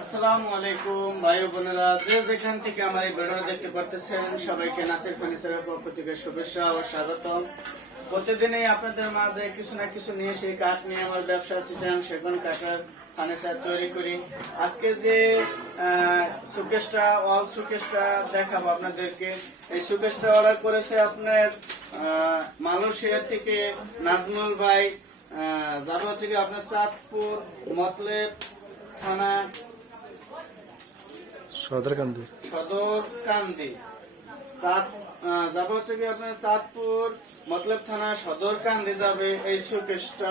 আসসালামু আলাইকুম ভাই ও বোনেরা, যে যেখান থেকে আমার এই ভিডিও দেখতে পারতেছেন সবাইকে নাসির ফার্নিচারের পক্ষ থেকে শুভেচ্ছা ও স্বাগতম। প্রতিদিনই আপনাদের মাঝে কিছু না কিছু নিয়ে সেই কাঠ নিয়ে আমার ব্যবসা চিটাং সেগুন কাঠের ফার্নিচার তৈরি করি। আজকে যে সুকেশটা ওয়াল সুকেশটা দেখাবো আপনাদেরকে, এই সুকেশটা অর্ডার করেছে আপনার মালয়েশিয়া থেকে নাজমুল ভাই। যাবে হচ্ছে কি আপনার চাঁদপুর মতলেব থানা সদরকান্দি যাবে হচ্ছে কি আপনার চাঁদপুর মতলব থানা সদরকান্দি যাবে এই শোকেসটা।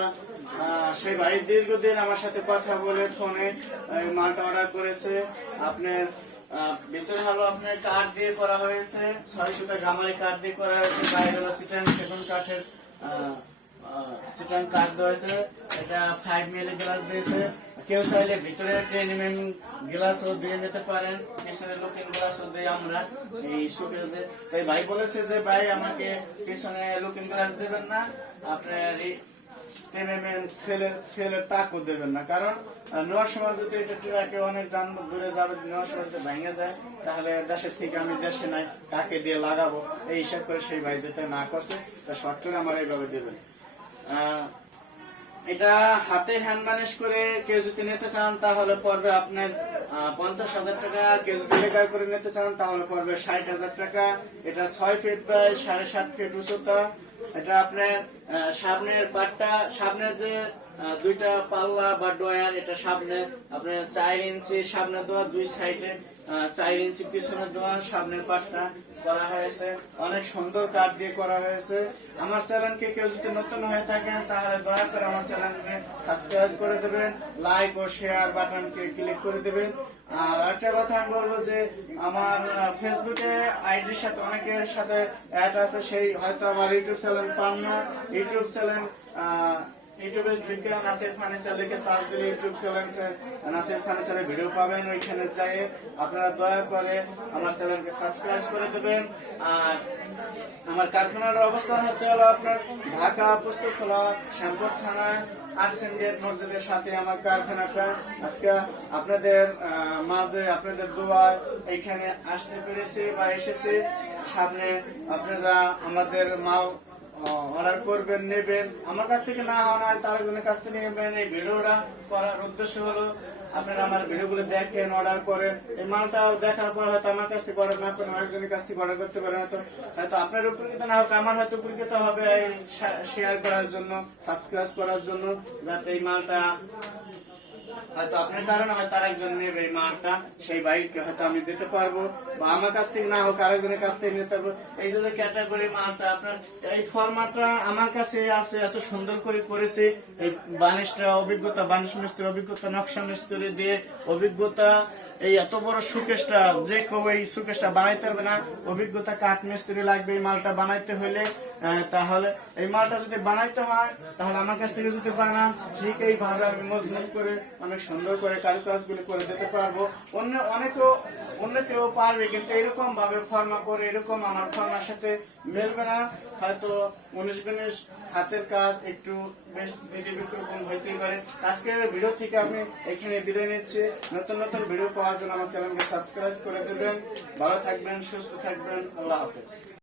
সেই ভাই দীর্ঘদিন আমার সাথে কথা বলে ফোনে মালটা অর্ডার করেছে। আপনার ভিতরে হলো আপনার কাঠ দিয়ে করা হয়েছে, 600 গামারি কাঠ দিয়ে করা হয়েছে। বাইরে হলো সিটাং সেগুন কাঠের সিটাং কাঠ দিয়েছে। এটা 5 মিলি গ্লাস দিয়েছে। কেউ চাইলে ভিতরে 10 mm গ্লাসও দিয়ে নিতে পারেন, পিছনে লুকিং গ্লাসও দিয়ে আমরা এই শোকেসে। তাই ভাই বলেছে যে ভাই আমাকে পিছনে লুকিং গ্লাস দেবেন না, আপনার 10 mm সেলের তাকও দেবেন না, কারণ নেওয়ার সময় যদি এটা ট্রাকে অনেক যান দূরে যাবে, নেওয়ার সময় যদি ভেঙে যায় তাহলে দেশের থেকে আমি দেশে নাই কাকে দিয়ে লাগাবো, এই হিসাব করে সেই ভাই দিতে না করছে। তা শর্ট করে আমার এইভাবে দেবেন। এটা হাতে হ্যান্ড ম্যানেজ করে কেউ যদি নিতে চান তাহলে পড়বে আপনার 50,000 টাকা। কেউ যদি লেখার করে নিতে চান তাহলে পড়বে 60,000 টাকা। এটা 6 ফিট বাই 7.5 ফিট উচ্চতা। এটা আপনার সামনের পাটটা, সামনের যে দুইটা পাল্লা বা ডয়ার, এটা সামনে আপনার 4 ইঞ্চি সামনে দেওয়া, দুই সাইডে 4 ইঞ্চি পিছনে দেওয়া সামনের পাটটা করা হয়েছে। অনেক সুন্দর কাঠ দিয়ে করা হয়েছে। আমার চ্যানেলকে কেউ যদি নতুন হয়ে থাকেন তাহলে দয়া করে আমার চ্যানেলকে সাবস্ক্রাইব করে দেবেন, লাইক ও শেয়ার বাটনকে ক্লিক করে দেবেন। আর একটা কথা আমি বলবো যে আমার ফেসবুকে আইডির সাথে অনেকের সাথে অ্যাড আছে, সেই হয়তো আমার ইউটিউব চ্যানেল পান না। ইউটিউব চ্যানেল ইউটিউবে ঢুকে নাসির ফার্নিচার লিখে সার্চ দিলে ইউটিউব চ্যানেল নাসির ফার্নিচারের ভিডিও পাবেন। ওইখানে যাই আপনারা দয়া করে আমার চ্যানেলকে সাবস্ক্রাইব করে দেবেন। আর আমার কারখানার অবস্থান হচ্ছে হলো আপনার ঢাকা পুস্তকখোলা শ্যামপুর থানা আর্সেন্ডিয়েট মসজিদের সাথে আমার কারখানাটা। আজকে আপনাদের মাঝে আপনাদের দোয়া এখানে আসতে পেরেছি বা এসেছি। সামনে আপনারা আমাদের মাল অর্ডার করবেন, নেবেন, আমার কাছ থেকে না হয় তার জন্য কাছ থেকে নেবেন। এই ভিডিওটা করার উদ্দেশ্য হলো আপনারা আমার ভিডিওগুলো দেখেন, অর্ডার করেন। এই মালটা দেখার পর হয়তো আমার কাছ থেকে অর্ডার না করেন, আরেকজনের কাছ থেকে অর্ডার করতে পারেন। হয়তো আপনার উপকৃত না হোক, আমার হয়তো উপকৃত হবে শেয়ার করার জন্য, সাবস্ক্রাইব করার জন্য, যাতে এই মালটা হয়তো আপনার কারণে হয়তো আরেকজন নেবে এই মালটা, সেই বাইককে হয়তো আমি দিতে পারবো, বা আমার কাছ থেকে না হোক আরেকজনের কাছ থেকে নিতে পারবো। এই যে ক্যাটাগরি মালটা আপনার এই ফরম্যাটটা আমার কাছে আছে, এত সুন্দর করে করেছে। এই বানিশটা অভিজ্ঞতা, বানিশ মিস্ত্রির অভিজ্ঞতা, নকশা মিস্ত্রি দিয়ে অভিজ্ঞতা। এই এত বড় সুকেশটা যে কেউ এই সুকেশটা বানাইতে পারবে না, অভিজ্ঞতা কাঠ মিস্ত্রি লাগবে এই মালটা বানাইতে হলে। তাহলে এই মালটা যদি বানাইতে হয় তাহলে আমার কাছ থেকে যদি বানান, ঠিক এইভাবে আমি মজবুত করে অনেক সুন্দর করে কারুকাজগুলি করে দিতে পারবো। অন্য কেউ পারবে, কিন্তু এরকম ভাবে ফর্মা করে এরকম আমার ফর্মার সাথে মিলবে না। হয়তো 19-20 হাতের কাজ একটু বেশ রকম হইতেই পারে। আজকে ভিডিও থেকে আমি এখানে বিদায় নিচ্ছি। নতুন নতুন ভিডিও পাওয়ার জন্য আমার চ্যানেলকে সাবস্ক্রাইব করে দেবেন। ভালো থাকবেন, সুস্থ থাকবেন। আল্লাহ হাফেজ।